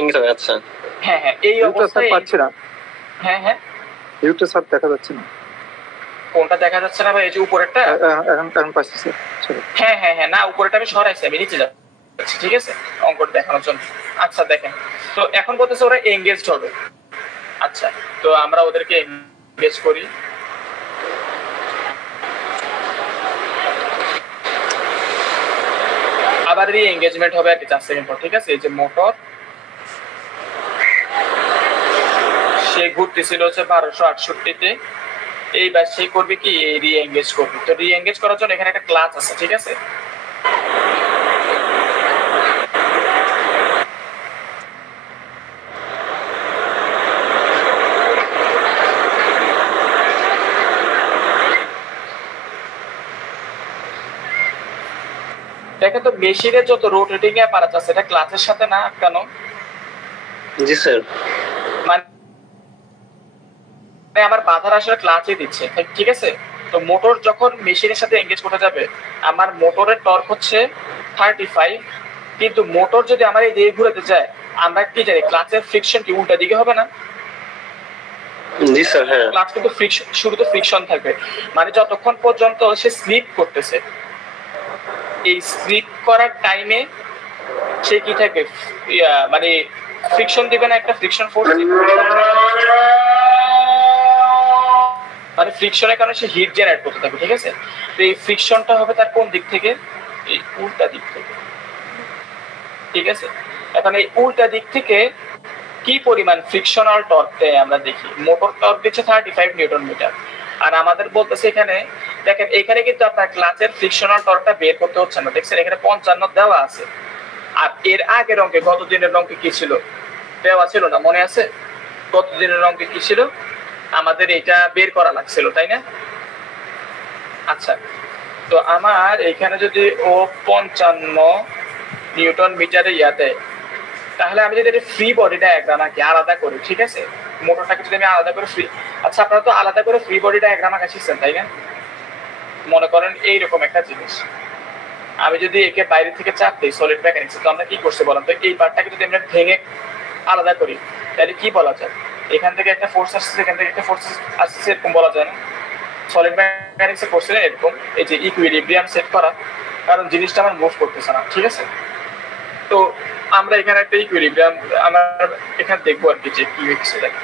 ইংরেজি, আচ্ছা। হ্যাঁ হ্যাঁ, এই অবস্থায় পাচ্ছি না। হ্যাঁ হ্যাঁ, ভিউটা স্যার দেখা যাচ্ছে না। কোনটা দেখা যাচ্ছে না ভাই? এই যে উপরেরটা? এখন পাচ্ছি স্যার। হ্যাঁ হ্যাঁ হ্যাঁ, না উপরেরটা আমি সরাইছি, আমি নিচে যাচ্ছি, ঠিক আছে, অঙ্কটা দেখানোর জন্য। আচ্ছা দেখেন, তো এখন বলতেছে ওরা এঙ্গেজড হবে। আচ্ছা, তো আমরা ওদেরকে এঙ্গেজ করি। আবার রি এঙ্গেজমেন্ট হবে আর কি 4 সেকেন্ড পর, ঠিক আছে। এই যে মোটর, সে ঘুরতেছিল হচ্ছে 1268-তে, এইবার সে করবে কি, এই রি এঙ্গেজ করবে। তো রি এঙ্গেজ করার জন্য এখানে একটা ক্লাচ আছে, ঠিক আছে। দেখেন তো মেশিনের যত রোটেটিং অ্যাপারেটাস আছে সেটা ক্লাচের সাথে না আটকানো? জি স্যার। মানে আমার বাধার আসলে ক্লাচই দিচ্ছে, ঠিক আছে। তো মোটর যখন মেশিনের সাথে এঙ্গেজ করতে যাবে, আমার মোটরের টর্ক হচ্ছে 35, কিন্তু মোটর যদি আমার এই দিকে ঘুরাতে যায়, আমরা কি জানি ক্লাচের ফ্রিকশন কি উল্টা দিকে হবে না? জি স্যার, হ্যাঁ। ক্লাচ কিন্তু ফ্রিকশন, শুরুতে ফ্রিকশন থাকবে, মানে যতক্ষণ পর্যন্ত সে স্লিপ করতেছে, এই স্লিপ করার টাইমে সে কি থাকবে, মানে ফ্রিকশন দিবে না, একটা ফ্রিকশন ফোর্স, মানে ফ্রিকশনের কারণে সে হিট জেনারেট করতে থাকবে, ঠিক আছে। তো এই ফ্রিকশনটা হবে তার কোন দিক থেকে? এই উল্টা দিক থেকে, ঠিক আছে। এখন এই উল্টা দিক থেকে কি পরিমাণ ফ্রিকশনাল টর্ক দেয় আমরা দেখি। মোটর টর্ক দিচ্ছে 35 নিউটন মিটার, আর আমাদের বলতেছে এখানে, দেখেন এখানে কিন্তু আপনার ক্লাচের ফ্রিকশনাল টর্কটা বের করতে হচ্ছে না, দেখছেন এখানে 55 দেওয়া আছে। আর এর আগের অঙ্কে, গত দিনের অঙ্কে কি ছিল দেওয়া ছিল না, মনে আছে? গত দিনের অঙ্কে কি ছিল, আমাদের এটা বের করা লাগছিল, তাই না? আচ্ছা, তো আমার এখানে যদি ও 55 নিউটন মিটারে দেয়, তাহলে আমি যদি ফ্রি বডি ডায়াগ্রাম আঁকি আলাদা করে, ঠিক আছে, মোটরটাকে যদি আমি আলাদা করে ফ্রি, আচ্ছা আপনারা তো আলাদা করে ফ্রি বডি ডায়াগ্রাম আঁকা শিখছেন, তাই না? মনে করেন এইরকম একটা জিনিস, আমি যদি একে বাইরে থেকে চাপ দিই সলিড মেকানিক্সে, তো আমরা কি করছি বলেন তো? এই পার্টটাকে যদি আমরা ভেঙে আলাদা করি, তাহলে কি বলা যায়? এখান থেকে একটা ফোর্স আসছে, এখান থেকে একটা ফোর্স আসছে, এরকম বলা যায় না? সলিড মেকানিক্সে করছিলেন এরকম, এই যে ইকুইলিব্রিয়াম সেট করা, কারণ জিনিসটা আমার মুভ করতেছে না, ঠিক আছে। তো আমরা এখানে একটা ইকুইলিব্রিয়াম আমরা এখানে দেখবো আর কি, যে কি হচ্ছে। দেখ,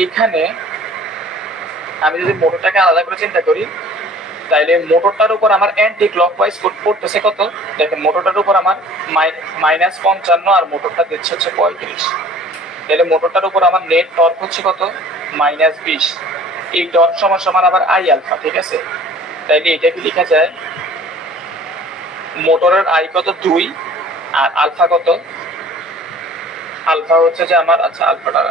এইখানে আমি যদি মোটরটাকে আলাদা করে চিন্তা করি, তাইলে মোটরটার উপর আমার অ্যান্টি ক্লকওয়াইজ পড়তেছে কত? দেখেন মোটরটার উপর আমার -55, আর মোটরটা দিচ্ছে হচ্ছে 35, তাহলে মোটরটার উপর আমার নেট টর্ক হচ্ছে কত? -20। এই টর্ক সমান আবার আই আলফা, ঠিক আছে। তাইলে এটা কি লেখা যায়, মোটরের আই কত 2, আর আলফা কত? আলফা হচ্ছে যে আমার, আচ্ছা আলফাটা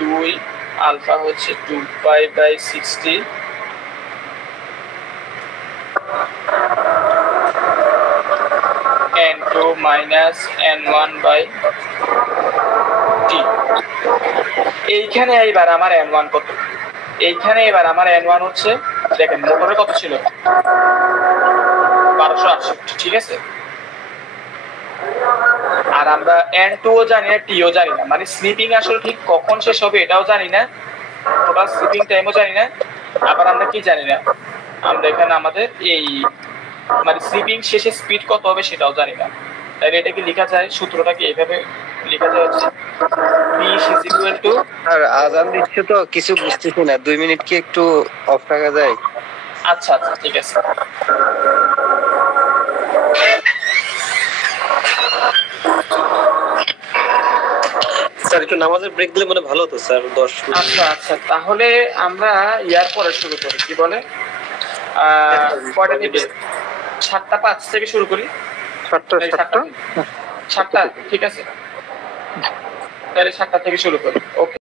2, আলফা হচ্ছে 2π/60, n2 -n1/t। এইখানে এবার আমার n1 কত? এইখানে এবার আমার n1 হচ্ছে, দেখেন মোটরে কত ছিল? 1268, ঠিক আছে। আর আমরা n2 ও জানি না, t ও জানি না, মানে স্লিপিং আসলে ঠিক কখন শেষ হবে এটাও জানি না, টোটাল স্লিপিং টাইমও জানি না। আবার আমরা কি জানি না, আমরা এখানে আমাদের এই মানে স্লিপিং শেষে স্পিড কত হবে সেটাও জানি না। তাহলে এটা কি লেখা যায়, সূত্রটা কি এইভাবে লেখা যায় হচ্ছে p = আর আজান দিচ্ছে তো কিছু বুঝতেছি না, 2 মিনিট কি একটু অফ রাখা যায়? আচ্ছা আচ্ছা, ঠিক আছে। স্যার একটু নামাজের ব্রেক দিলে মনে ভালো হতো স্যার, 10 মিনিট। আচ্ছা আচ্ছা, তাহলে আমরা ইয়ার পরে শুরু করি, কি বলে, কয়টা থেকে? 7:05 থেকে শুরু করি। 7টা, ঠিক আছে, তাহলে 7টা থেকে শুরু করি। ওকে।